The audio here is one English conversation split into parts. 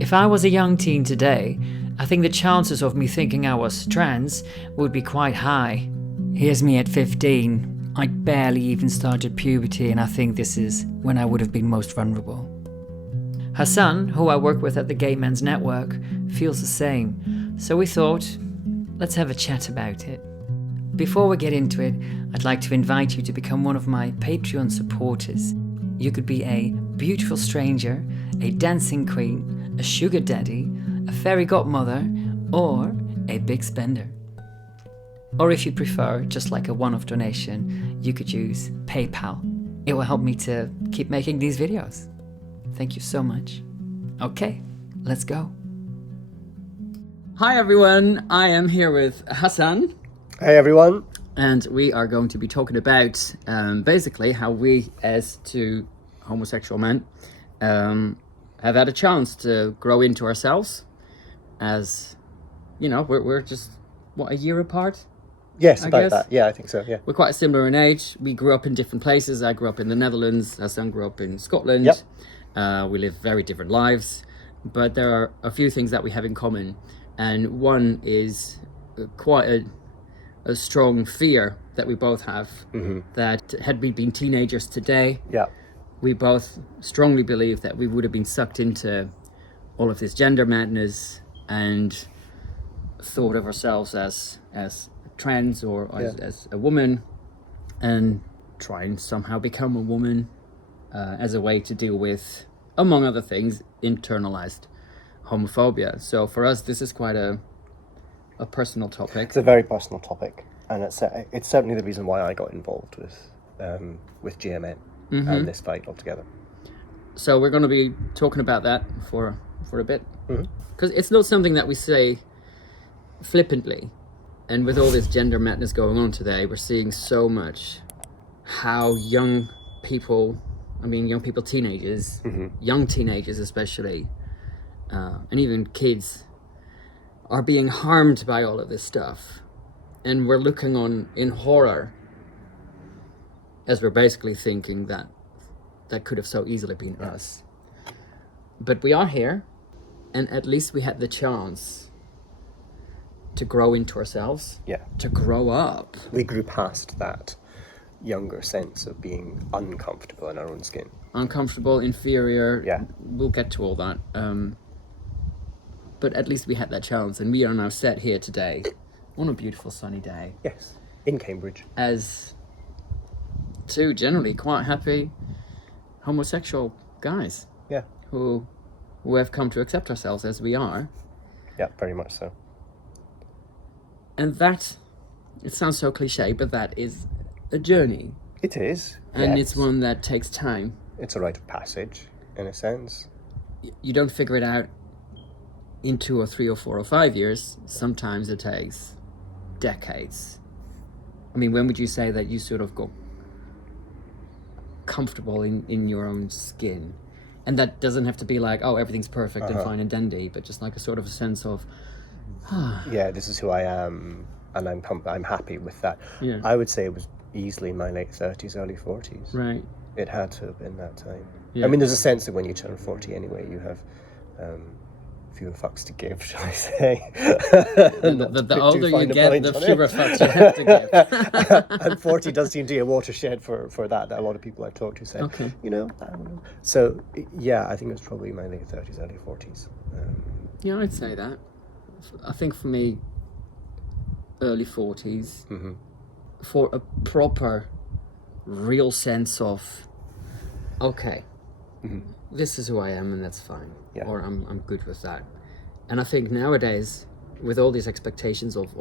If I was a young teen today, I think the chances of me thinking I was trans would be quite high. Here's me at 15. I'd barely even started puberty, and I think this is when I would have been most vulnerable. Hassan, who I work with at the Gay Men's Network, feels the same, so we thought, let's have a chat about it. Before we get into it, I'd like to invite you to become one of my Patreon supporters. You could be a beautiful stranger, a dancing queen, a sugar daddy, a fairy godmother, or a big spender. Or if you prefer, just like a one-off donation, you could use PayPal. It will help me to keep making these videos. Thank you so much. Okay, let's go. Hi everyone, I am here with Hassan. Hey everyone. And we are going to be talking about basically how we as two homosexual men have had a chance to grow into ourselves as, you know, we're just, what, a year apart? Yes, I about guess. that. Yeah, I think so, yeah. We're quite similar in age. We grew up in different places. I grew up in the Netherlands. Hassan grew up in Scotland. Yep. We live very different lives. But there are a few things that we have in common. And one is quite a strong fear that we both have, that had we been teenagers today, we both strongly believe that we would have been sucked into all of this gender madness and thought of ourselves as trans or as a woman, and try and somehow become a woman as a way to deal with, among other things, internalized homophobia. So for us, this is quite a personal topic. It's a very personal topic, and it's certainly the reason why I got involved with GMN and this fight altogether. So we're going to be talking about that for a bit, because it's not something that we say flippantly. And with all this gender madness going on today, we're seeing so much how young people, teenagers, young teenagers especially, and even kids, are being harmed by all of this stuff. And we're looking on in horror as we're basically thinking that could have so easily been us. But we are here, and at least we had the chance to grow into ourselves, to grow up. We grew past that younger sense of being uncomfortable in our own skin. Uncomfortable, inferior, we'll get to all that. But at least we had that chance, and we are now set here today on a beautiful sunny day. Yes, in Cambridge. As two generally quite happy homosexual guys. Yeah. Who have come to accept ourselves as we are. Yeah, very much so. And that, it sounds so cliche, but that is a journey. It is. And it's one that takes time. It's a rite of passage, in a sense. You don't figure it out in 2 or 3 or 4 or 5 years. Sometimes it takes decades. I mean, when would you say that you sort of got comfortable in your own skin? And that doesn't have to be like, oh, everything's perfect and fine and dandy, but just like a sort of a sense of, yeah, this is who I am, and I'm happy with that. Yeah. I would say it was easily my late 30s, early 40s. Right. It had to have been that time. Yeah. I mean, there's a sense that when you turn 40 anyway, you have fewer fucks to give, shall I say. The older you get, the fewer fucks you have to give. And 40 does seem to be a watershed for that a lot of people I've talked to say, okay, you know, I don't know. So, yeah, I think it was probably my late 30s, early 40s. Yeah, I'd say that. I think for me, early 40s, for a proper, real sense of, okay, this is who I am and that's fine. Yeah. Or I'm good with that. And I think nowadays, with all these expectations of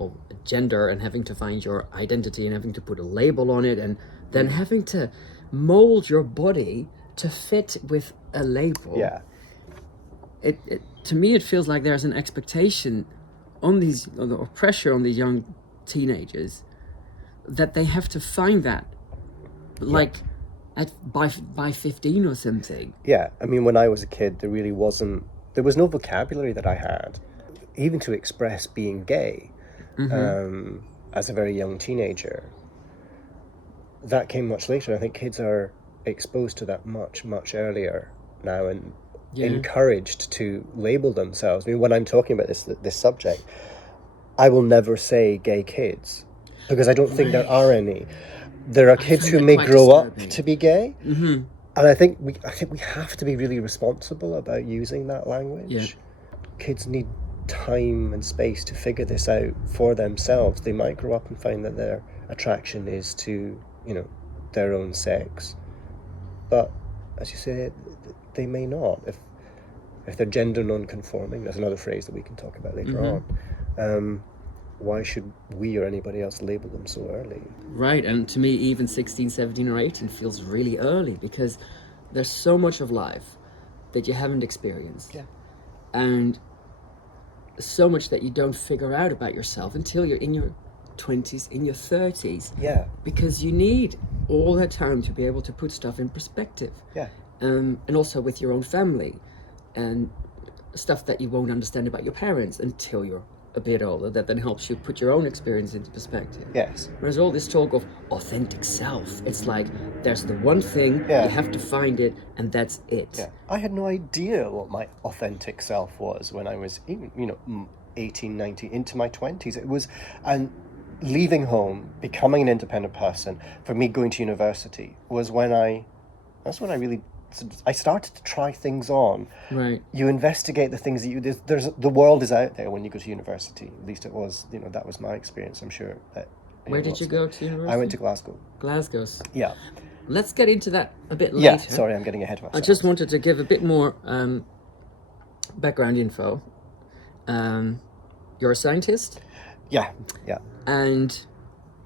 gender and having to find your identity and having to put a label on it and then having to mold your body to fit with a label. Yeah. It to me, it feels like there's an expectation on these, or pressure on these young teenagers, that they have to find that, like, by 15 or something. Yeah, I mean, when I was a kid, there was no vocabulary that I had, even to express being gay, as a very young teenager. That came much later. I think kids are exposed to that much, much earlier now, and encouraged to label themselves. I mean, when I'm talking about this subject, I will never say gay kids because I don't think there are any. There are kids who may grow up to be gay, and I think we have to be really responsible about using that language. Yeah. Kids need time and space to figure this out for themselves. They might grow up and find that their attraction is to, their own sex, but as you say, they may not. If they're gender non-conforming, that's another phrase that we can talk about later on. Why should we or anybody else label them so early? Right, and to me, even 16, 17 or 18 feels really early because there's so much of life that you haven't experienced. Yeah. And so much that you don't figure out about yourself until you're in your 20s, in your 30s. Yeah. Because you need all that time to be able to put stuff in perspective. Yeah. And also with your own family and stuff that you won't understand about your parents until you're a bit older, that then helps you put your own experience into perspective. Yes. Whereas all this talk of authentic self, it's like there's the one thing, you have to find it, and that's it. Yeah. I had no idea what my authentic self was when I was, 18, 19, into my 20s. It was, and leaving home, becoming an independent person, for me going to university, was that's when I really, I started to try things on. Right. You investigate the things that the world is out there when you go to university. At least it was, that was my experience. I'm sure that. Where did you go to university? I went to Glasgow. Glasgow's. Yeah. Let's get into that a bit later. Yeah, sorry, I'm getting ahead of myself. I just wanted to give a bit more background info. You're a scientist? Yeah. And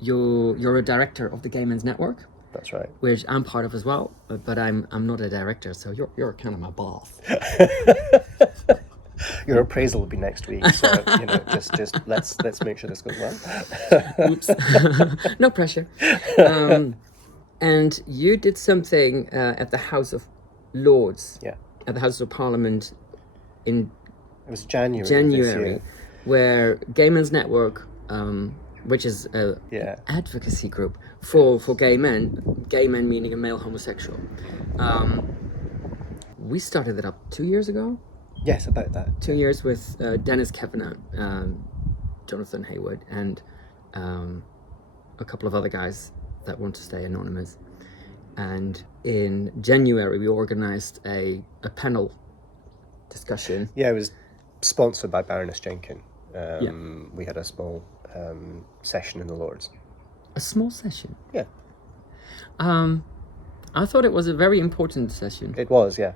you're a director of the Gay Men's Network. That's right. Which I'm part of as well, but I'm not a director, so you're kind of my boss. Your appraisal will be next week, so just let's make sure this goes well. Oops, no pressure. And you did something at the House of Lords. Yeah. At the House of Parliament in it was January this year, where Gay Men's Network, which is an advocacy group for gay men meaning a male homosexual. We started it up 2 years ago. Yes, about that. 2 years with Dennis Kavanagh, Jonathan Hayward, and a couple of other guys that want to stay anonymous. And in January, we organized a panel discussion. Yeah, it was sponsored by Baroness Jenkin. We had a small session in the Lords. A small session? Yeah. I thought it was a very important session. It was, yeah.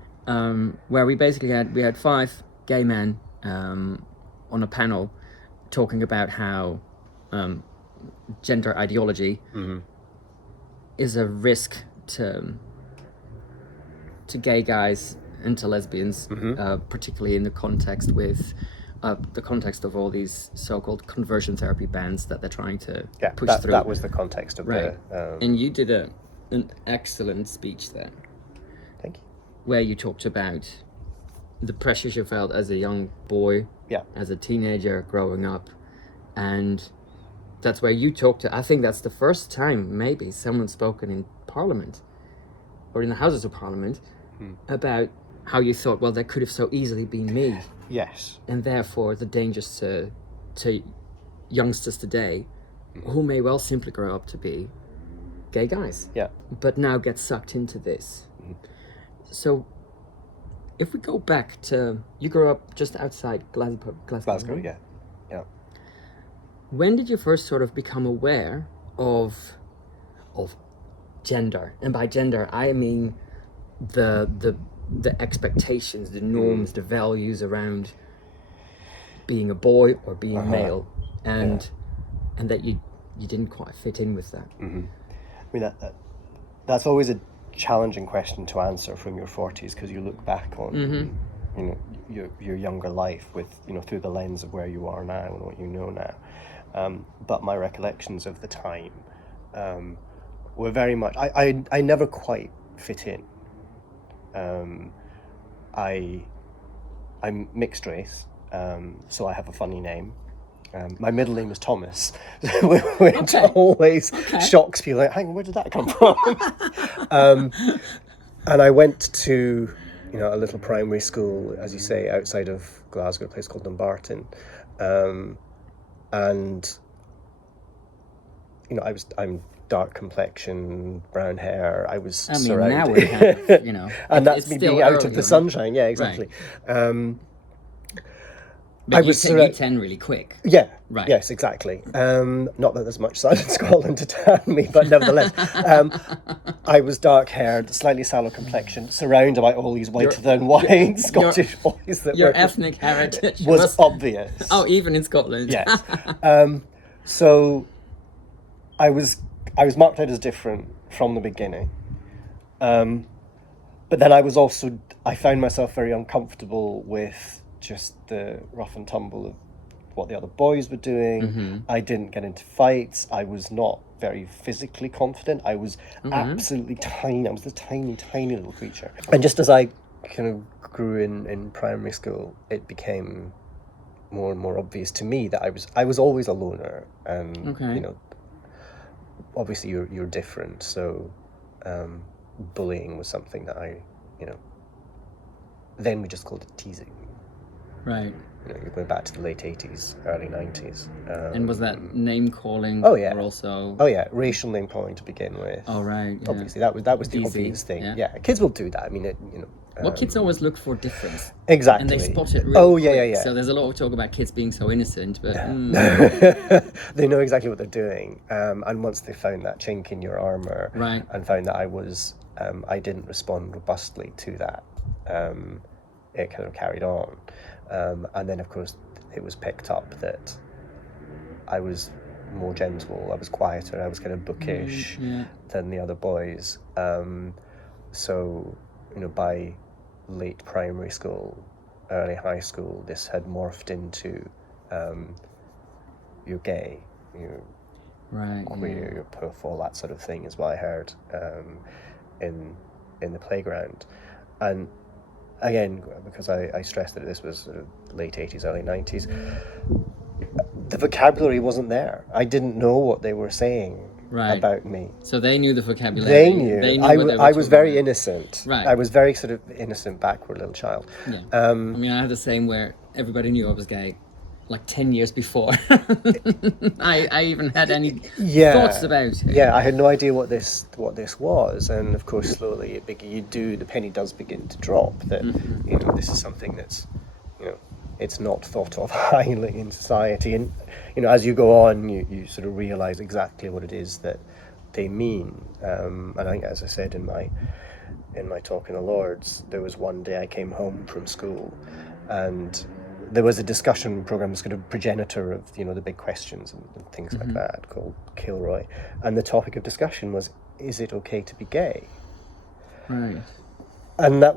Where we basically had 5 gay men on a panel talking about how gender ideology is a risk to gay guys and to lesbians, particularly in the context of all these so-called conversion therapy bans that they're trying to push through. That was the context of and you did an excellent speech there. Thank you. Where you talked about the pressures you felt as a young boy, as a teenager growing up, and that's where you talked to. I think that's the first time maybe someone's spoken in Parliament or in the Houses of Parliament about how you thought, well, that could have so easily been me. Yes. And therefore the dangers to youngsters today who may well simply grow up to be gay guys. Yeah. But now get sucked into this. So if we go back to, you grew up just outside Glasgow. Glasgow, yeah. When did you first sort of become aware of gender? And by gender, I mean the expectations, the norms, the values around being a boy or being male, and that you didn't quite fit in with that. I mean, that's always a challenging question to answer from your 40s, because you look back on your younger life with through the lens of where you are now and what you know now. But my recollections of the time were very much, I never quite fit in. I'm mixed race, so I have a funny name. My middle name is Thomas, which always shocks people. Like, hang on, where did that come from? And I went to a little primary school, as you say, outside of Glasgow, a place called Dumbarton, and I'm dark complexion, brown hair. I was surrounded. Now we have, and that's it's me still being out early, of the right? sunshine. Yeah, exactly. Right. I But was you tan really quick. Yeah. Right. Yes, exactly. Not that there's much sun in Scotland to tan me, but nevertheless, I was dark-haired, slightly sallow complexion, surrounded by all these whiter than white Scottish boys. Your ethnic heritage was obvious. Oh, even in Scotland. Yes. So I was marked out as different from the beginning. But then I found myself very uncomfortable with just the rough and tumble of what the other boys were doing. Mm-hmm. I didn't get into fights. I was not very physically confident. I was absolutely tiny. I was a tiny, tiny little creature. And just as I kind of grew in primary school, it became more and more obvious to me that I was always a loner. And, obviously you're different. So bullying was something that then we just called it teasing. Right. You're going back to the late 80s, early 90s. And was that name calling? Oh yeah. Or also? Oh yeah, racial name calling to begin with. Oh right. Yeah. Obviously, that was the Easy, obvious thing. yeah. Yeah, kids will do that. I mean, Well, kids always look for difference. Exactly. And they spot it really quick. Yeah. So there's a lot of talk about kids being so innocent, but they know exactly what they're doing. And once they found that chink in your armor, right, and found that I didn't respond robustly to that, it kind of carried on. And then, of course, it was picked up that I was more gentle, I was quieter, I was kind of bookish than the other boys. So, by late primary school, early high school, this had morphed into you're gay, you're queer, you're puff, all that sort of thing is what I heard in the playground. And again, because I stressed that this was sort of late 80s, early 90s, the vocabulary wasn't there. I didn't know what they were saying about me. So they knew the vocabulary. They knew. I was very about. Innocent. Right. I was very sort of innocent, backward little child. Yeah. I mean, I had the same where everybody knew I was gay, like 10 years before I even had any thoughts about it. Yeah, I had no idea what this was, and of course slowly the penny does begin to drop that this is something that's it's not thought of highly in society, and as you go on you sort of realize exactly what it is that they mean. And I think, as I said in my talk in the Lords, there was one day I came home from school and there was a discussion program, this kind of progenitor of the big questions and things like that, called Kilroy, and the topic of discussion was, is it okay to be gay? Right. And it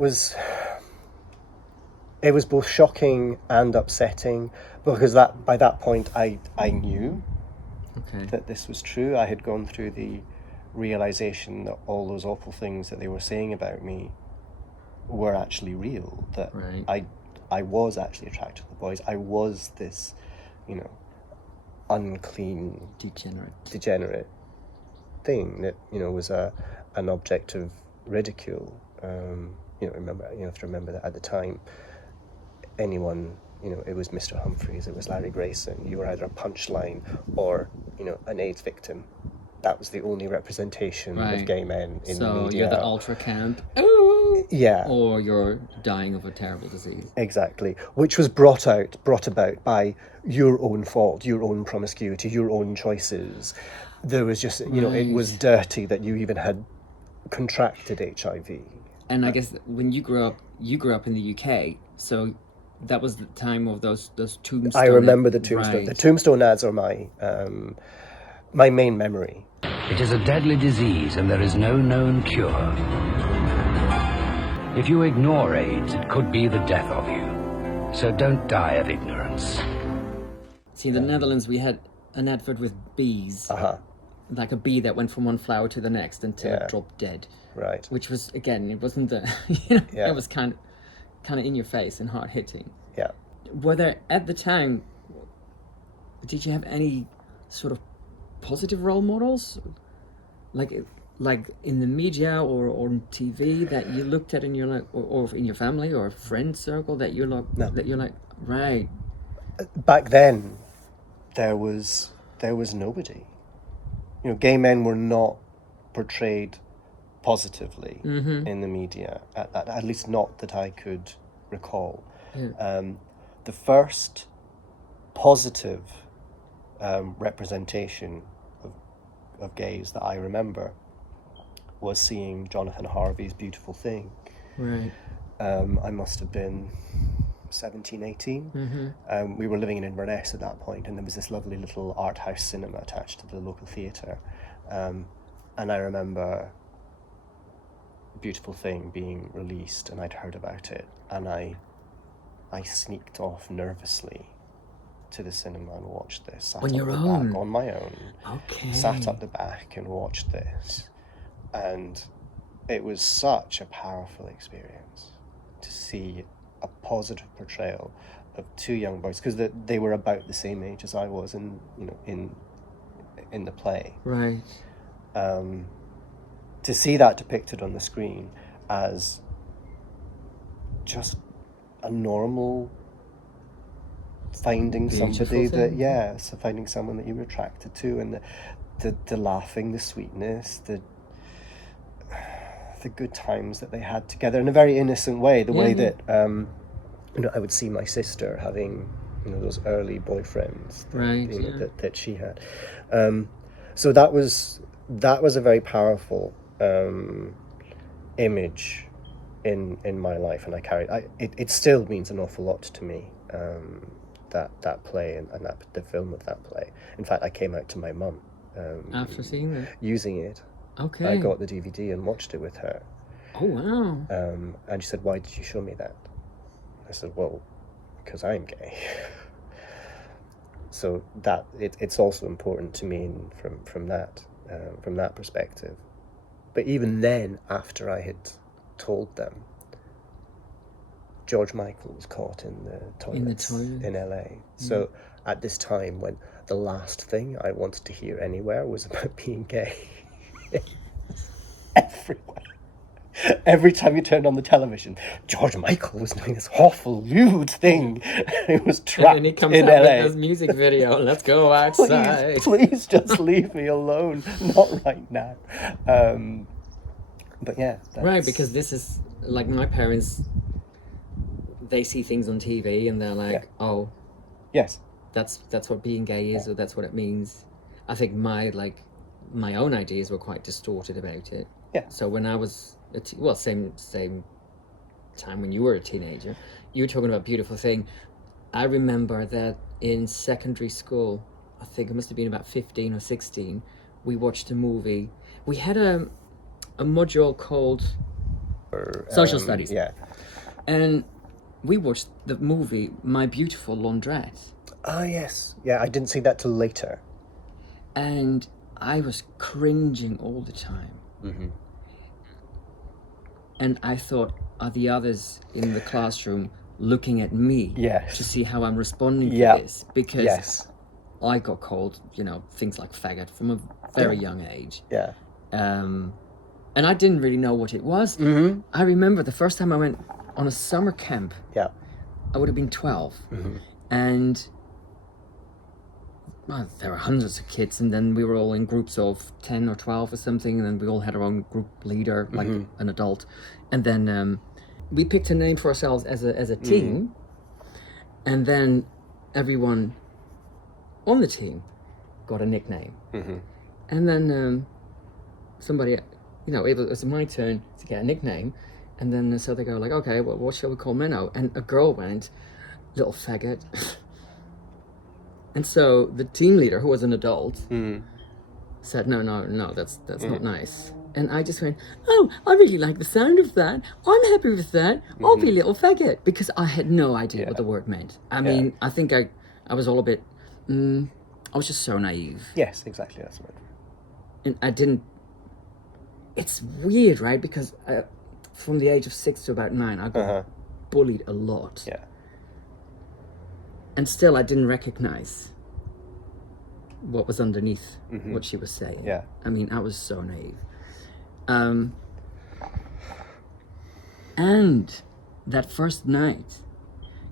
was both shocking and upsetting, because by that point I knew that this was true. I had gone through the realization that all those awful things that they were saying about me were actually real, that I was actually attracted to the boys. I was this, unclean, degenerate thing that, was an object of ridicule. You have to remember that at the time, anyone, it was Mr. Humphreys, it was Larry Grayson. You were either a punchline or, an AIDS victim. That was the only representation of gay men in the media. So you're the ultra camp. Ooh. Yeah. Or you're dying of a terrible disease. Exactly. Which was brought about by your own fault, your own promiscuity, your own choices. There was just, it was dirty that you even had contracted HIV. And I guess when you grew up in the UK, so that was the time of those tombstone. I remember the tombstone. Right. The tombstone ads are my main memory. It is a deadly disease and there is no known cure. If you ignore AIDS, it could be the death of you. So don't die of ignorance. See, in the Netherlands, we had an advert with bees. Like a bee that went from one flower to the next until it dropped dead. Right. Which was, again, it wasn't the, it was kind of in your face and hard hitting. Yeah. Were there, at the time, did you have any sort of positive role models? Like, like in the media or on TV that you looked at and you're like, or in your family or friend circle that you're like, No. that you're like, right? Back then, there was nobody. You know, gay men were not portrayed positively in the media, at least not that I could recall. Yeah. The first positive representation of gays that I remember was seeing Jonathan Harvey's Beautiful Thing. Right. I must have been 17, 18. We were living in Inverness at that point, and there was this lovely little art house cinema attached to the local theatre. And I remember Beautiful Thing being released, and I'd heard about it, and I sneaked off nervously to the cinema and watched this. Sat On up your the own? back, on my own. Okay. Sat up the back and watched this. And it was such a powerful experience to see a positive portrayal of two young boys, because they were about the same age as I was in the play. Right. To see that depicted on the screen as just a normal finding Beautiful somebody thing. so finding someone that you were attracted to, and the laughing, the sweetness, the good times that they had together in a very innocent way, the way that I would see my sister having those early boyfriends that she had. So that was a very powerful image in my life, and I carried it still means an awful lot to me, that play and the film of that play. In fact, I came out to my mum After seeing that. using it. Okay. I got the DVD and watched it with her. Oh wow. And she said, "Why did you show me that?" I said, "Well, because I'm gay." So that it's also important to me from that perspective. But even then, after I had told them, George Michael was caught in the toilets in LA. So at this time, when the last thing I wanted to hear anywhere was about being gay, everywhere. Every time you turned on the television, George Michael was doing this awful, lewd thing. He was trapped And then he comes in out LA. with this music video. Let's go outside. Please just leave me alone. Not right now. But yeah. Right, because this is like my parents. They see things on TV and they're like, "Oh, yes, that's what being gay is, or that's what it means." I think my own ideas were quite distorted about it. Yeah. So when I was same time when you were a teenager, you were talking about Beautiful Thing. I remember that in secondary school, I think it must have been about 15 or 16, we watched a movie. We had a module called Social Studies. Yeah. And we watched the movie My Beautiful Laundrette. Oh, yes. Yeah, I didn't see that till later. And I was cringing all the time. Mm-hmm. And I thought, are the others in the classroom looking at me to see how I'm responding to this? Because I got called, things like faggot from a very young age. Yeah. And I didn't really know what it was. Mm-hmm. I remember the first time I went on a summer camp. Yeah. I would have been 12. Mm-hmm. And there were hundreds of kids, and then we were all in groups of 10 or 12 or something, and then we all had our own group leader, like an adult. And then we picked a name for ourselves as a team, and then everyone on the team got a nickname. Mm-hmm. And then somebody, it was my turn to get a nickname, and then so they go like, okay, well, what shall we call Menno? And a girl went, little faggot. And so the team leader, who was an adult, said, no, that's not nice. And I just went, oh, I really like the sound of that. I'm happy with that. I'll be a little faggot. Because I had no idea what the word meant. I mean, I think I was all a bit, I was just so naive. Yes, exactly, that's right. And I didn't, it's weird, right? Because from the age of 6 to about 9, I got bullied a lot. Yeah. And still, I didn't recognize what was underneath what she was saying. Yeah. I mean, I was so naive. And that first night,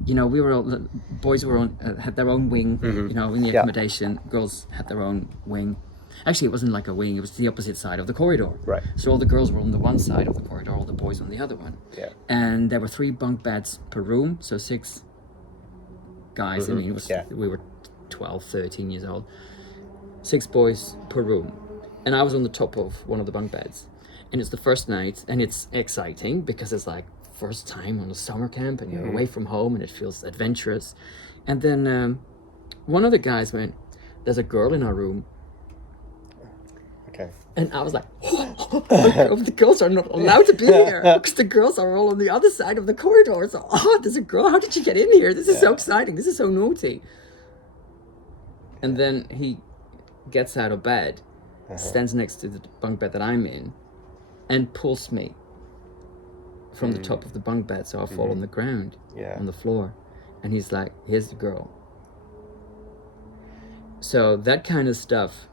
you know, the boys were had their own wing, you know, in the accommodation. Girls had their own wing. Actually, it wasn't like a wing, it was the opposite side of the corridor. Right. So all the girls were on the one side of the corridor, all the boys on the other one. Yeah. And there were 3 bunk beds per room, so 6 guys. I mean, we were 12, 13 years old. 6 boys per room. And I was on the top of one of the bunk beds. And it's the first night, and it's exciting because it's like first time on a summer camp, and you're away from home, and it feels adventurous. And then one of the guys went, "There's a girl in our room." Okay. And I was like, the girls are not allowed to be here because the girls are all on the other side of the corridor. So, there's a girl. How did she get in here? This is so exciting. This is so naughty. And then he gets out of bed, stands next to the bunk bed that I'm in, and pulls me from the top of the bunk bed, so I fall on the ground, on the floor. And he's like, "Here's the girl." So that kind of stuff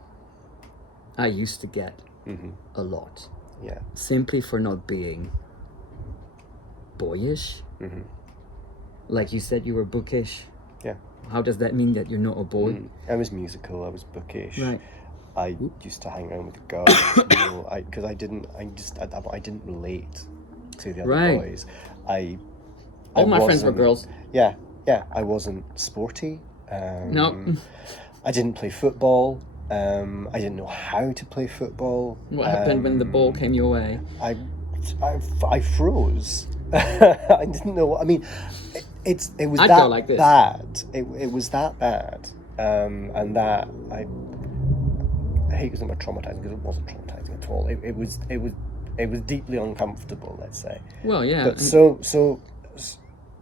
I used to get a lot. Yeah. Simply for not being boyish. Like you said, you were bookish. Yeah. How does that mean that you're not a boy? I was musical, I was bookish. Right. I used to hang around with the girls, because I didn't relate to the other boys. All my friends were girls. Yeah, I wasn't sporty. No. I didn't play football. I didn't know how to play football. What happened when the ball came your way? I froze. I didn't know. I mean, it was I'd that go like this. bad. It was that bad, and that I hate using the word traumatizing because it wasn't traumatizing at all. It was deeply uncomfortable. Let's say. Well, yeah. But so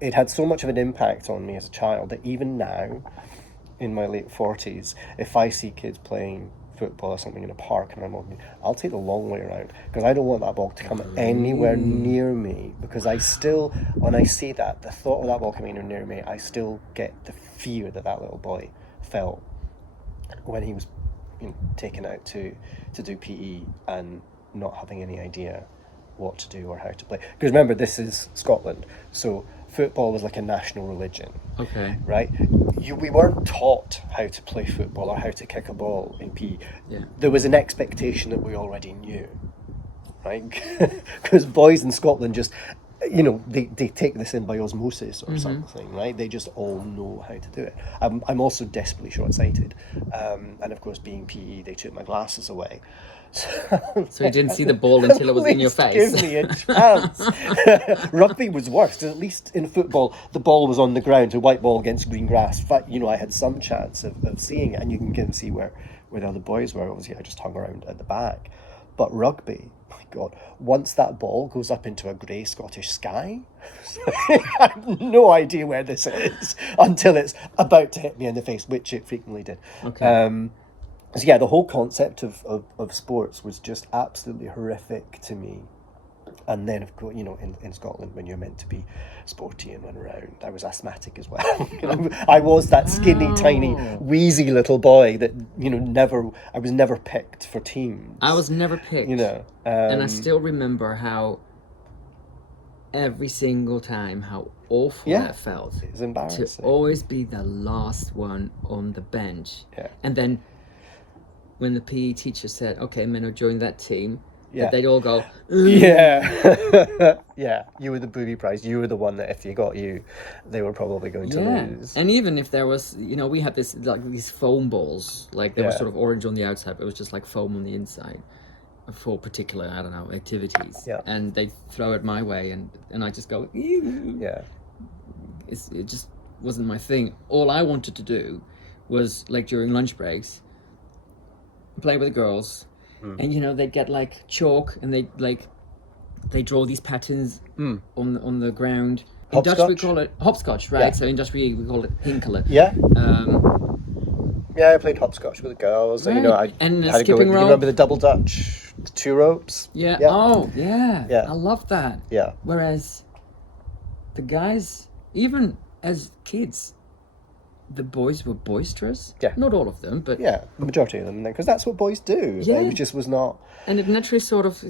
it had so much of an impact on me as a child that even now, in my late 40s, if I see kids playing football or something in a park and I'm walking, I'll take the long way around because I don't want that ball to come anywhere near me, because I still, when I see that, the thought of that ball coming near me, I still get the fear that little boy felt when he was taken out to do PE and not having any idea what to do or how to play. Because remember, this is Scotland, so football was like a national religion. Okay. Right? We weren't taught how to play football or how to kick a ball in PE. Yeah. There was an expectation that we already knew, right? Because boys in Scotland just, they take this in by osmosis or something, right? They just all know how to do it. I'm also desperately short-sighted. And of course, being PE, they took my glasses away. So you didn't see the ball until it was in your face. Give me a chance. Rugby was worse, because at least in football the ball was on the ground, a white ball against green grass. But I had some chance of seeing it, and you can see where the other boys were. Obviously I just hung around at the back. But rugby, my God, once that ball goes up into a grey Scottish sky, I have no idea where this is until it's about to hit me in the face, which it frequently did. Okay. So yeah, the whole concept of sports was just absolutely horrific to me. And then, of course, in Scotland, when you're meant to be sporty and run around, I was asthmatic as well. I was that skinny, tiny, wheezy little boy that, I was never picked for teams. I was never picked. And I still remember how every single time, how awful that felt. It was embarrassing. To always be the last one on the bench. Yeah. And then when the PE teacher said, "Okay, Menno, join that team," they'd all go, yeah. Yeah, you were the booby prize. You were the one that if you got you, they were probably going to lose. And even if there was, we had this these foam balls, like they were sort of orange on the outside, but it was just like foam on the inside for particular, I don't know, activities. Yeah. And they throw it my way, and I just go, ew. Yeah. It just wasn't my thing. All I wanted to do was, like, during lunch breaks, play with the girls, and they'd get like chalk and they draw these patterns on the ground. In Dutch we call it hopscotch, right? So in Dutch we call it hinkelen. Yeah. Yeah, I played hopscotch with the girls. Right. I and had to go. skipping You rope. remember the double dutch, the 2 ropes? Yeah. Yeah. Oh, yeah. Yeah. I love that. Yeah. Whereas the guys, even as kids, the boys were boisterous. Yeah. Not all of them, but Yeah, the majority of them, because that's what boys do. Yeah. It just was not. and it naturally sort of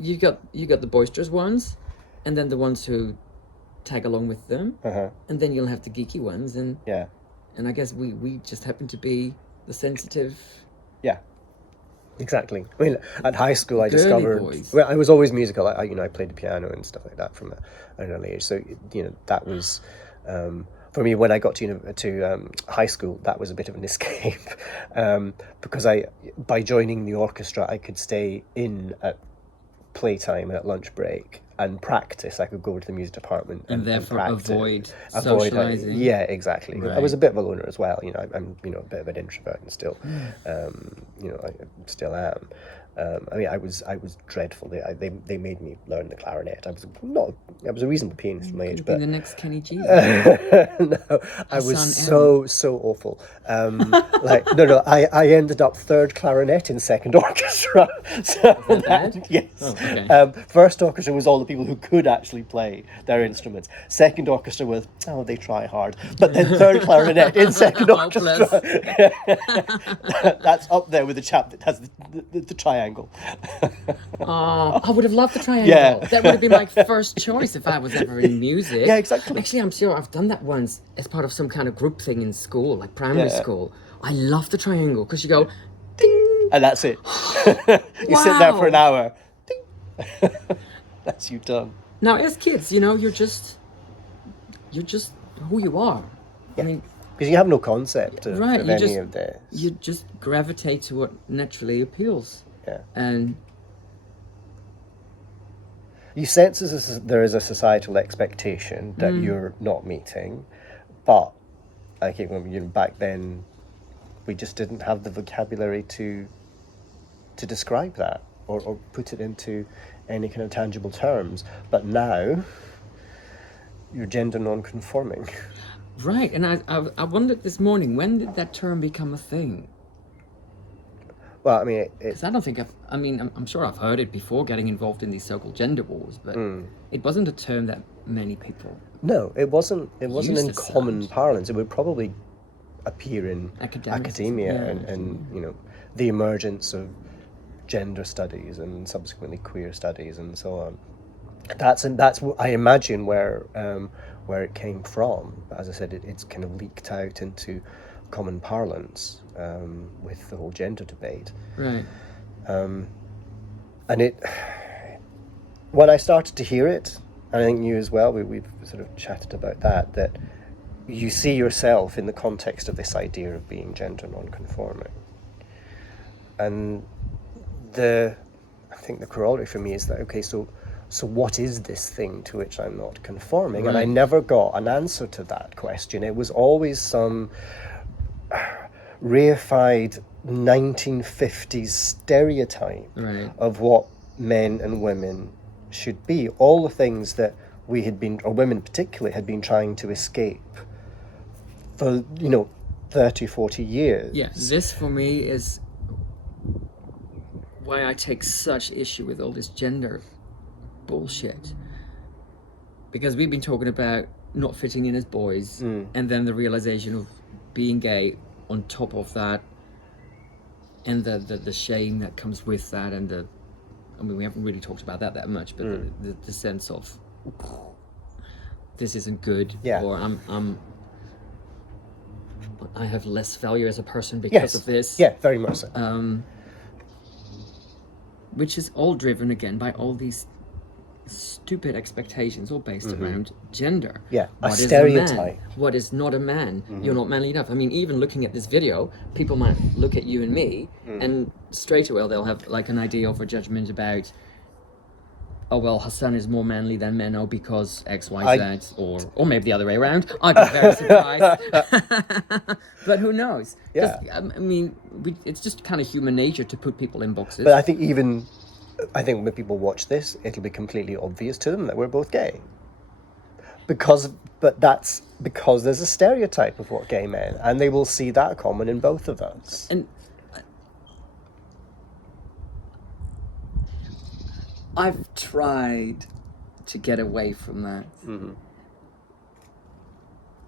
you got the boisterous ones, and then the ones who tag along with them, and then you'll have the geeky ones, and I guess we just happen to be the sensitive. Yeah. Exactly. I mean, at high school, I Girly discovered. boys. Well, I was always musical. I played the piano and stuff like that from an early age. So that was for me when I got to high school. That was a bit of an escape because by joining the orchestra, I could stay in at playtime and at lunch break and practice. I could go to the music department and therefore avoid socializing. Yeah, exactly. Right. I was a bit of a loner as well. I'm a bit of an introvert and still, I still am. I mean, I was dreadful. They made me learn the clarinet. I was a reasonable pianist for my age, but the next Kenny G. no, I was so awful. I ended up third clarinet in second orchestra. So Was that bad? Yes. Oh, okay. First orchestra was all the people who could actually play their instruments. Second orchestra was they try hard, but then third clarinet in second orchestra. That's up there with the chap that has the triangle. Oh, I would have loved the triangle. Yeah. That would have been my first choice if I was ever in music. Yeah, exactly. Actually, I'm sure I've done that once as part of some kind of group thing in school, like primary school. I love the triangle because you go, ding, And that's it. You sit there for an hour. Ding. That's you done. Now, as kids, you're just who you are. Yeah. I mean, because you have no concept of right, any of this. You just gravitate to what naturally appeals. Yeah. And you sense there is a societal expectation that you're not meeting, but I think back then we just didn't have the vocabulary to describe that or put it into any kind of tangible terms. But now you're gender non-conforming. right, and I wondered this morning, when did that term become a thing? Well, I mean, Because I don't think I'm sure I've heard it before, getting involved in these so-called gender wars, but it wasn't a term that many people. No, it wasn't. It wasn't in Used to common sound. parlance. It would probably appear in Academics, academia yeah, and the emergence of gender studies and subsequently queer studies and so on. That's I imagine where it came from. But as I said, it's kind of leaked out into common parlance with the whole gender debate. Right. And when I started to hear it, and I think you as well, we've sort of chatted about that you see yourself in the context of this idea of being gender non-conforming. And I think the corollary for me is that, okay, so what is this thing to which I'm not conforming? Right. And I never got an answer to that question. It was always some reified 1950s stereotype of what men and women should be. All the things that we had been, or women particularly, had been trying to escape for 30, 40 years. Yeah, this for me is why I take such issue with all this gender bullshit. Because we've been talking about not fitting in as boys, and then the realization of being gay on top of that, and the shame that comes with that, and we haven't really talked about that much, but the sense of this isn't good, or I have less value as a person because of this. Yeah, very much so. Which is all driven again by all these stupid expectations, all based around gender. Yeah, What a is stereotype. a man? What is not a man? You're not manly enough. I mean, even looking at this video, people might look at you and me, and straight away they'll have like an idea of a judgment about, oh well, Hassan is more manly than Menno because X, Y, Z, or maybe the other way around. I'd be very surprised. But who knows? Yeah. I mean, it's just kind of human nature to put people in boxes. But I think when people watch this, it'll be completely obvious to them that we're both gay. But that's because there's a stereotype of what gay men, and they will see that common in both of us. And I've tried to get away from that.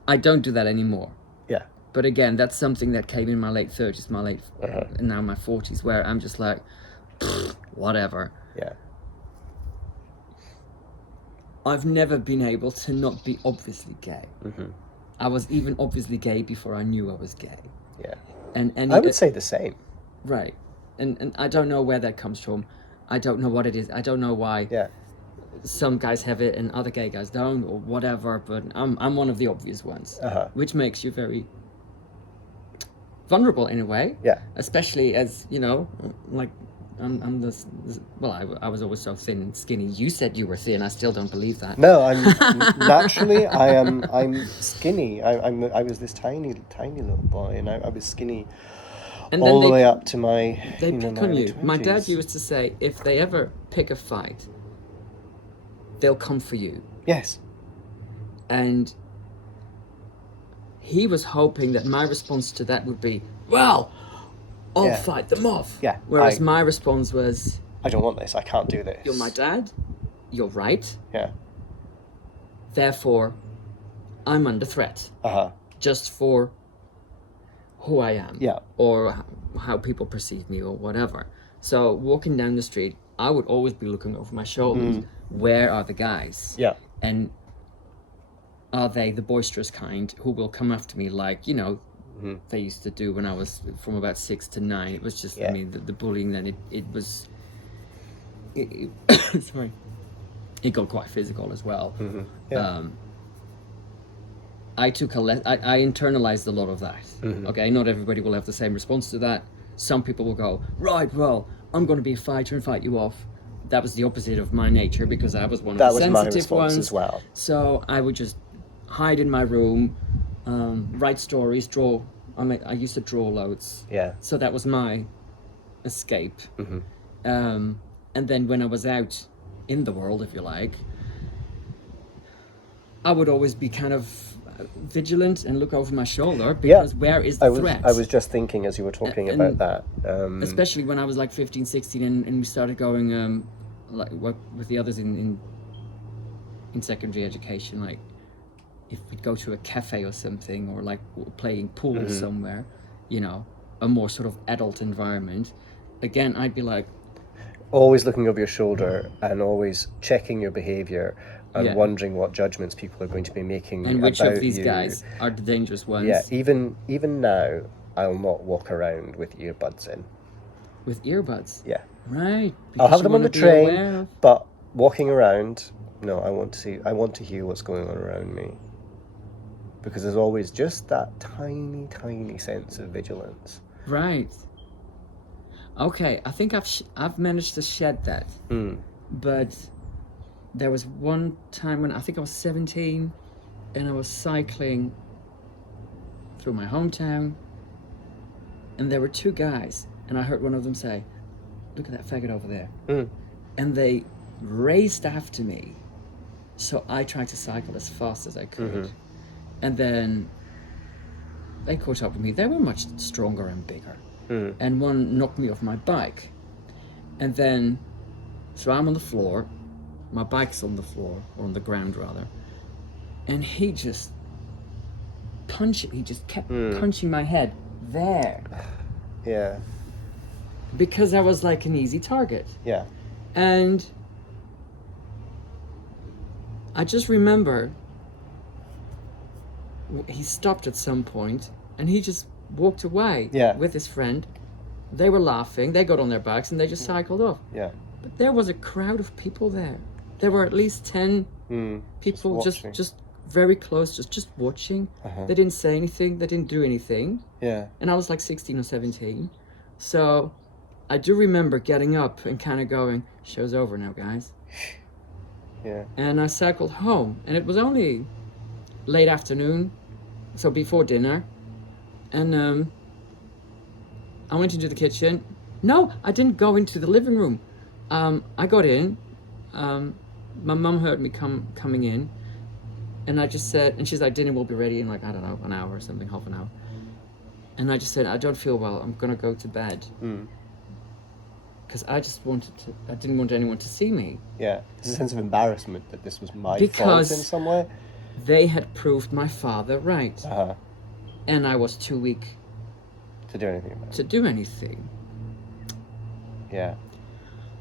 I don't do that anymore. Yeah. But again, that's something that came in my late 30s, and now my 40s, where I'm just like, whatever. Yeah. I've never been able to not be obviously gay. I was even obviously gay before I knew I was gay. Yeah. And I would say the same. right, and I don't know where that comes from. I don't know what it is. I don't know why. Yeah. Some guys have it and other gay guys don't, or whatever. But I'm one of the obvious ones, which makes you very vulnerable in a way. Yeah. Especially as like I'm this. Well, I was always so thin and skinny. You said you were thin. I still don't believe that. No, I'm naturally I'm skinny. I was this tiny little boy, and I was skinny And all then the way up to my they my pick on early you. My dad 20s. used to say, if they ever pick a fight, they'll come for you. Yes. And he was hoping that my response to that would be, well, I'll Yeah. fight them off. Yeah, Whereas my response was, I don't want this. I can't do this. you're my dad, you're right, Yeah. therefore I'm under threat. Just for who I am. Yeah. Or how people perceive me or whatever. So walking down the street, I would always be looking over my shoulders. Where are the guys? Yeah. And are they the boisterous kind who will come after me like, they used to do when I was from about 6 to 9. It was just, Yeah. I mean, the bullying then, it was, sorry, it got quite physical as well. Yeah. I internalized a lot of that. Okay, not everybody will have the same response to that. Some people will go, right, well, I'm going to be a fighter and fight you off. That was the opposite of my nature because I was one of That the was my sensitive response ones as well. So I would just hide in my room, write stories, draw. I used to draw loads. Yeah. So that was my escape. And then when I was out in the world, if you like, I would always be kind of vigilant and look over my shoulder because where is the threat? I was just thinking as you were talking And about that. especially when I was like 15, 16 and we started going like work with the others in secondary education, like if we'd go to a cafe or something or like playing pool somewhere, a more sort of adult environment, again I'd be like always looking over your shoulder and always checking your behavior and wondering what judgments people are going to be making and which about of these you. guys are the dangerous ones. Yeah, even now, I'll not walk around with earbuds in. With earbuds. Yeah. Right. I'll because have you them on wanna the be aware train, of- but walking around, no, I want to hear what's going on around me. Because there's always just that tiny, tiny sense of vigilance. Right. Okay, I think I've managed to shed that. But there was one time when I think I was 17 and I was cycling through my hometown and there were two guys and I heard one of them say, look at that faggot over there. And they raced after me. So I tried to cycle as fast as I could. And then they caught up with me. They were much stronger and bigger. And one knocked me off my bike. And then, so I'm on the floor, my bike's on the floor, or on the ground rather, and he just kept punching my head there. Yeah. Because I was like an easy target. Yeah. And I just remember he stopped at some point and he just walked away with his friend. They were laughing, they got on their bikes and they just cycled off. Yeah. But there was a crowd of people there. There were at least 10 people just very close, just watching. They didn't say anything, they didn't do anything. Yeah. And I was like 16 or 17. So I do remember getting up and kind of going, show's over now, guys. Yeah. And I cycled home, and it was only late afternoon, so before dinner. And I went into the kitchen. No, I didn't go into the living room. I got in. My mum heard me coming in, and I just said, and she's like, dinner will be ready in like, I don't know, an hour or something, half an hour. And I just said, I don't feel well, I'm gonna go to bed. Because I didn't want anyone to see me. Yeah. There's a sense of embarrassment that this was my Because fault in some way. They had proved my father right. And I was too weak To do anything about it. to do anything. Yeah.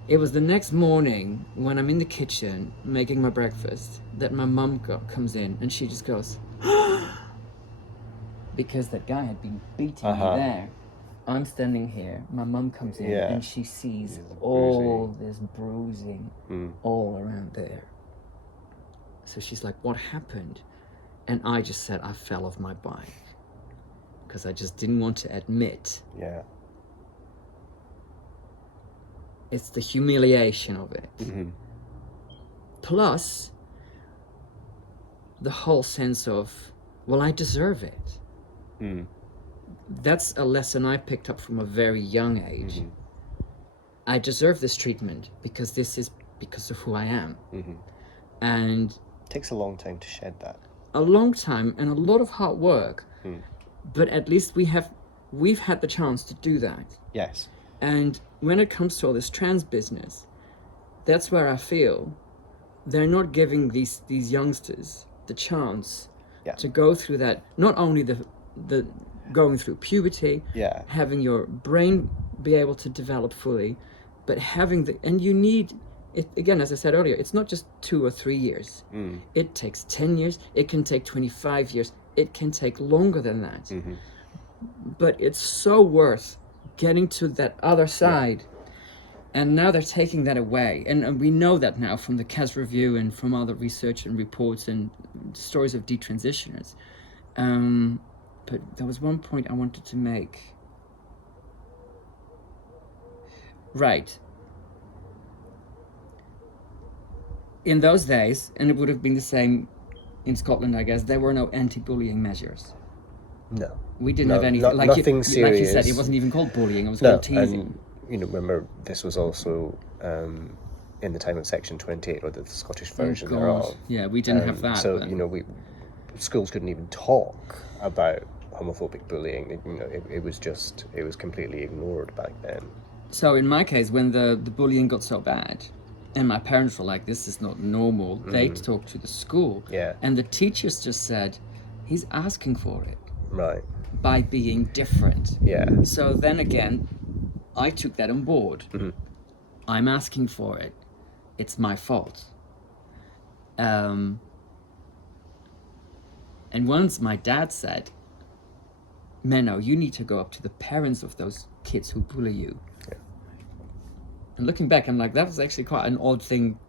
It was the next morning when I'm in the kitchen making my breakfast that my mum comes in and she just goes, because that guy had been beating me there. I'm standing here, my mum comes in and she sees all this bruising all around there. So she's like, what happened? And I just said, I fell off my bike. Because I just didn't want to admit. Yeah. It's the humiliation of it. Plus, the whole sense of, well, I deserve it. That's a lesson I picked up from a very young age. I deserve this treatment because this is because of who I am. And It takes a long time to shed that. a long time and a lot of hard work, but at least we've had the chance to do that. Yes. And when it comes to all this trans business, that's where I feel they're not giving these youngsters the chance to go through that. Not only the going through puberty, having your brain be able to develop fully, but having and you need it again, as I said earlier, it's not just 2 or 3 years. It takes 10 years, it can take 25 years, it can take longer than that. But it's so worth getting to that other side. And now they're taking that away. And we know that now from the CAS review and from other research and reports and stories of detransitioners. But there was one point I wanted to make. Right. In those days, and it would have been the same in Scotland, I guess, there were no anti-bullying measures. No. We didn't have any. Nothing serious. Like you said, it wasn't even called bullying, it was called teasing. And, remember, this was also in the time of Section 28, or the Scottish version thereof. Yeah, we didn't have that. So, schools couldn't even talk about homophobic bullying. It was completely ignored back then. So in my case, when the bullying got so bad, and my parents were like, this is not normal, they talked to the school. And the teachers just said, he's asking for it. Right. By being different. Yeah. So then again, I took that on board. I'm asking for it. It's my fault. And once my dad said, Menno, you need to go up to the parents of those kids who bully you. And looking back, I'm like, that was actually quite an odd thing.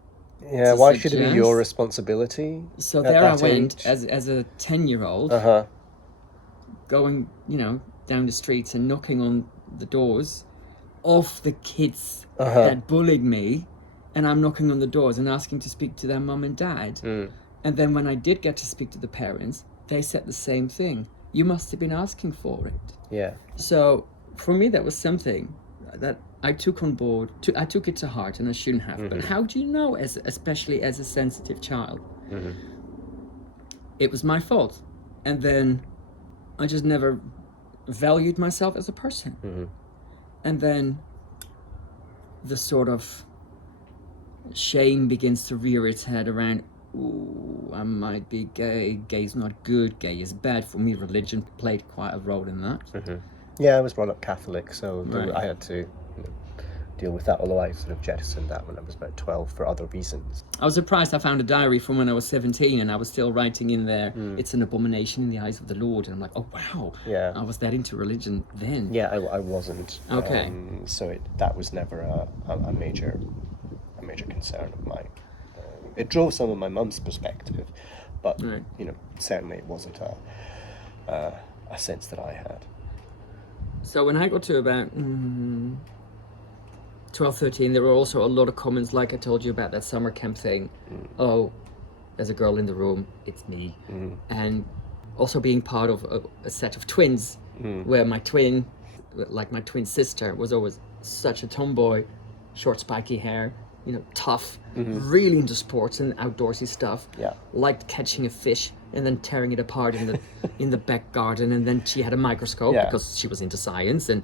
Yeah, why should it be your responsibility? So there I went as a 10-year-old, going, down the streets and knocking on the doors of the kids that bullied me, and I'm knocking on the doors and asking to speak to their mum and dad. And then when I did get to speak to the parents, they said the same thing. You must have been asking for it. Yeah. So for me, that was something that I took on board. I took it to heart, and I shouldn't have. But how do you know, especially as a sensitive child? It was my fault. And then I just never valued myself as a person. And then the sort of shame begins to rear its head around, ooh, I might be gay, gay's not good, gay is bad. For me, religion played quite a role in that. Yeah, I was brought up Catholic, so I had to deal with that, although I sort of jettisoned that when I was about 12 for other reasons. I was surprised. I found a diary from when I was 17 and I was still writing in there, it's an abomination in the eyes of the Lord. And I'm like, oh, wow. Yeah. I was that into religion then. Yeah, I wasn't. Okay. So that was never a major concern of mine. It drove some of my mum's perspective, but, certainly it wasn't a sense that I had. So when I got to about 12, 13, there were also a lot of comments, like I told you about that summer camp thing. Oh, there's a girl in the room, it's me. And also being part of a set of twins, where my twin sister, was always such a tomboy, short spiky hair, tough, really into sports and outdoorsy stuff. Liked catching a fish and then tearing it apart in the back garden, and then she had a microscope because she was into science, and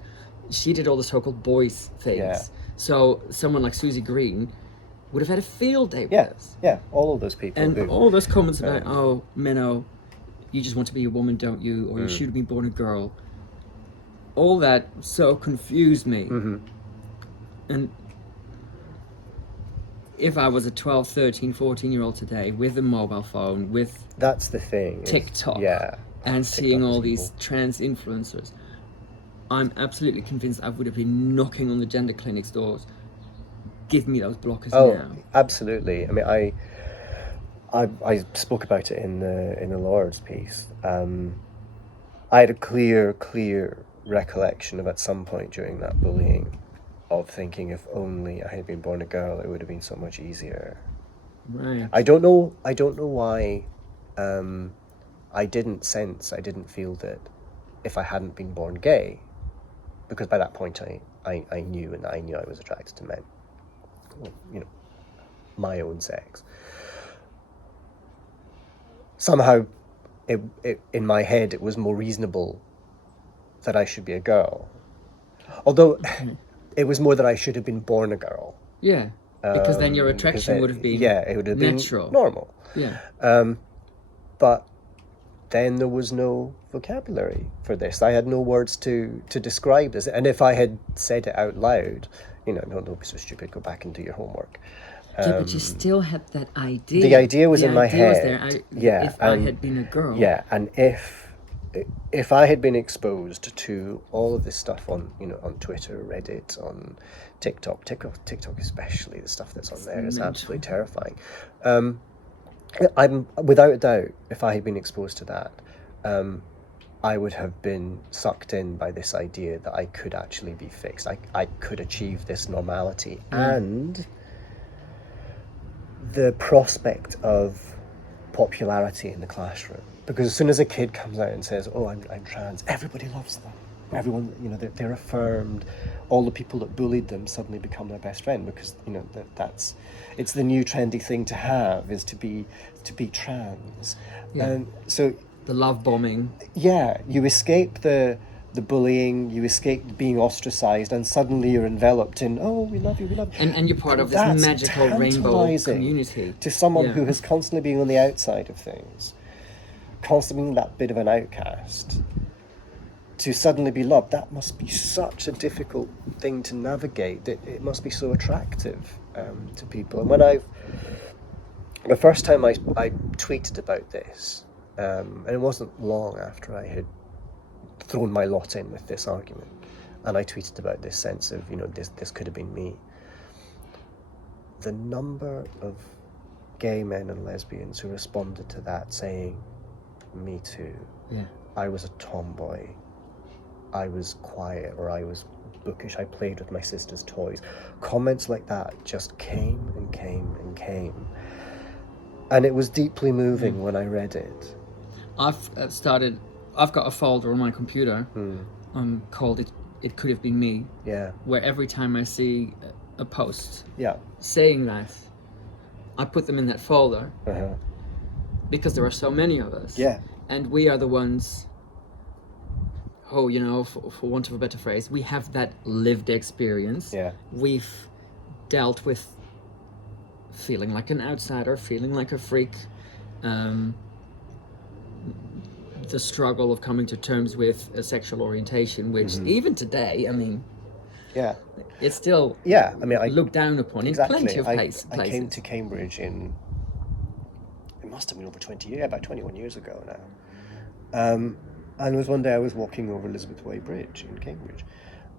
she did all the so-called boys things. So someone like Susie Green would have had a field day with us. Yeah, all of those people. And all those comments about, oh, Menno, you just want to be a woman, don't you? Or you should have been born a girl. All that so confused me. And if I was a 12, 13, 14-year-old today with a mobile phone, with That's the thing. TikTok, Yeah. and seeing TikTok is all these evil. trans influencers, I'm absolutely convinced I would have been knocking on the gender clinic's doors. Give me those blockers now. Absolutely. I mean, I spoke about it in the Lord's piece. I had a clear recollection of at some point during that bullying, of thinking if only I had been born a girl, it would have been so much easier. Right. I don't know why. I didn't feel that if I hadn't been born gay, because by that point I knew I was attracted to men. You know, my own sex. Somehow, it in my head it was more reasonable that I should be a girl, although it was more that I should have been born a girl. Yeah. Because then your attraction would have been it would have natural. been normal. Yeah. But then there was no vocabulary for this. I had no words to describe this. And if I had said it out loud, don't be so stupid, go back and do your homework. Yeah, but you still had that idea. The idea was in my idea was head. there. If I had been a girl. Yeah, and if I had been exposed to all of this stuff on Twitter, Reddit, on TikTok especially, the stuff that's on there is absolutely terrifying. I'm without a doubt, if I had been exposed to that, I would have been sucked in by this idea that I could actually be fixed. I could achieve this normality, and the prospect of popularity in the classroom. Because as soon as a kid comes out and says, "Oh, I'm trans," everybody loves them. Everyone, they're affirmed. All the people that bullied them suddenly become their best friend, because it's the new trendy thing to have, is to be trans. Yeah. And so the love bombing. Yeah, you escape the bullying, you escape being ostracized, and suddenly you're enveloped in, "Oh, we love you, we love you." And you're part of this That's magical rainbow tantalising community. to someone who has constantly been on the outside of things, constantly being that bit of an outcast. To suddenly be loved, that must be such a difficult thing to navigate. It must be so attractive to people. And when the first time I tweeted about this, and it wasn't long after I had thrown my lot in with this argument, and I tweeted about this sense of, this could have been me. The number of gay men and lesbians who responded to that saying, "Me too. Yeah. I was a tomboy. I was quiet, or I was bookish. I played with my sister's toys." Comments like that just came and came and came. And it was deeply moving when I read it. I've got a folder on my computer called It Could Have Been Me. Yeah. Where every time I see a post saying that, I put them in that folder. Because there are so many of us. Yeah. And we are the ones who, for want of a better phrase, we have that lived experience. Yeah. We've dealt with feeling like an outsider, feeling like a freak, the struggle of coming to terms with a sexual orientation, which even today, it's still looked down upon in plenty of places. I came to Cambridge it must have been over 20 years, about 21 years ago now. And it was one day I was walking over Elizabeth Way Bridge in Cambridge,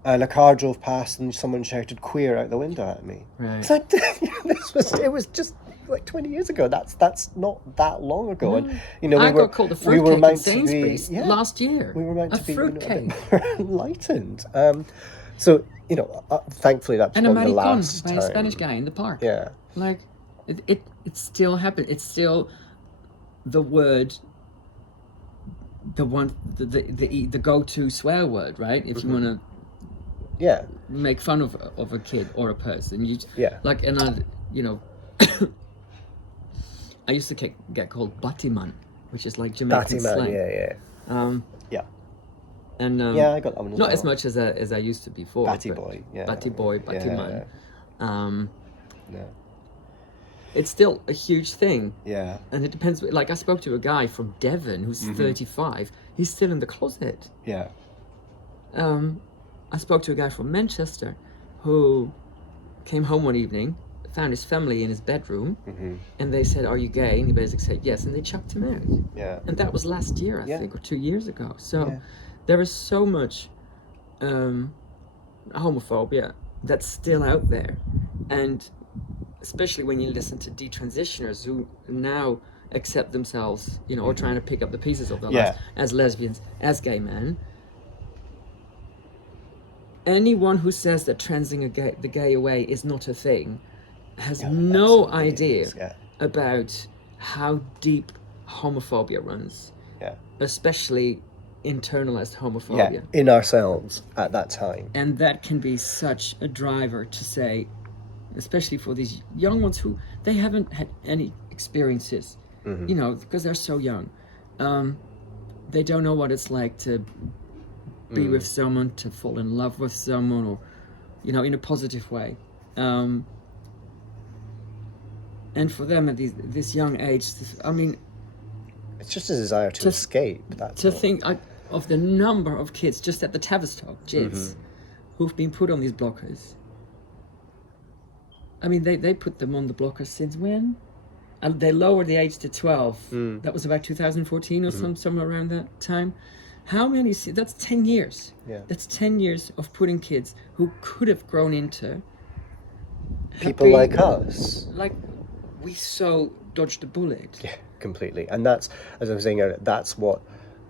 and a car drove past and someone shouted "queer" out the window at me. Right. It's like, it was just like 20 years ago. That's not that long ago. No. And I got called a fruitcake in Sainsbury's last year. We were meant to be a fruitcake. bit more enlightened. So thankfully that's And probably a the maricon last by time. a Spanish guy in the park. Yeah. Like it still happened. It's still the word, the go-to swear word, right? If you want to make fun of a kid or a person, I used to get called Batiman, which is like Jamaican slang. And I got that one as not well. as much as I used to before. Batty boy, Batty boy, Batiman. Yeah. It's still a huge thing. Yeah. And it depends. Like, I spoke to a guy from Devon who's 35. He's still in the closet. Yeah. I spoke to a guy from Manchester who came home one evening, found his family in his bedroom, and they said, "Are you gay?" And he basically said yes, and they chucked him out. Yeah. And that was last year, I think, or 2 years ago. So Yeah. there is so much homophobia that's still out there, and especially when you listen to detransitioners who now accept themselves, you know, or trying to pick up the pieces of their lives as lesbians, as gay men. Anyone who says that transing the gay away is not a thing has no idea about how deep homophobia runs. Yeah. Especially internalized homophobia. Yeah, in ourselves at that time. And that can be such a driver to say, especially for these young ones who they haven't had any experiences, you know, because they're so young. They don't know what it's like to be with someone, to fall in love with someone, or, you know, in a positive way. And for them at this young age, I mean, it's just a desire to escape. That's to think of the number of kids just at the Tavistock Jids who've been put on these blockers. I mean, they put them on the blockers since when? And they lowered the age to 12. That was about 2014 or somewhere around that time. How many? That's 10 years. Yeah. That's 10 years of putting kids who could have grown into people like us. Like, we so dodged a bullet. Yeah, completely. And that's, as I was saying earlier, that's what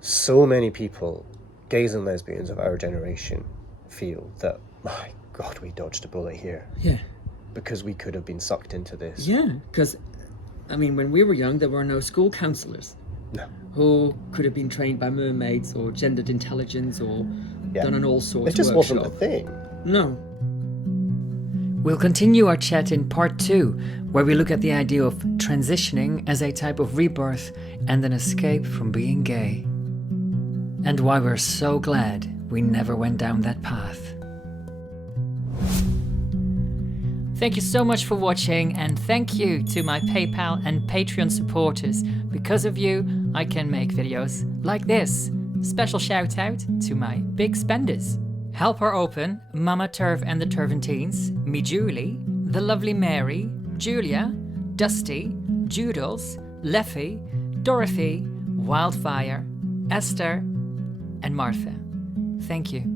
so many people, gays and lesbians of our generation, feel, that, my God, we dodged a bullet here. Yeah. Because we could have been sucked into this. Yeah, because, I mean, when we were young, there were no school counsellors. No. Who could have been trained by mermaids or gendered intelligence or done an all sorts It just workshop. wasn't a thing. No. We'll continue our chat in part 2, where we look at the idea of transitioning as a type of rebirth and an escape from being gay. And why we're so glad we never went down that path. Thank you so much for watching, and thank you to my PayPal and Patreon supporters. Because of you, I can make videos like this. Special shout out to my big spenders. Help Her Open, Mama Turv and the Turventines, me Julie, the lovely Mary, Julia, Dusty, Judels, Leffy, Dorothy, Wildfire, Esther, and Martha. Thank you.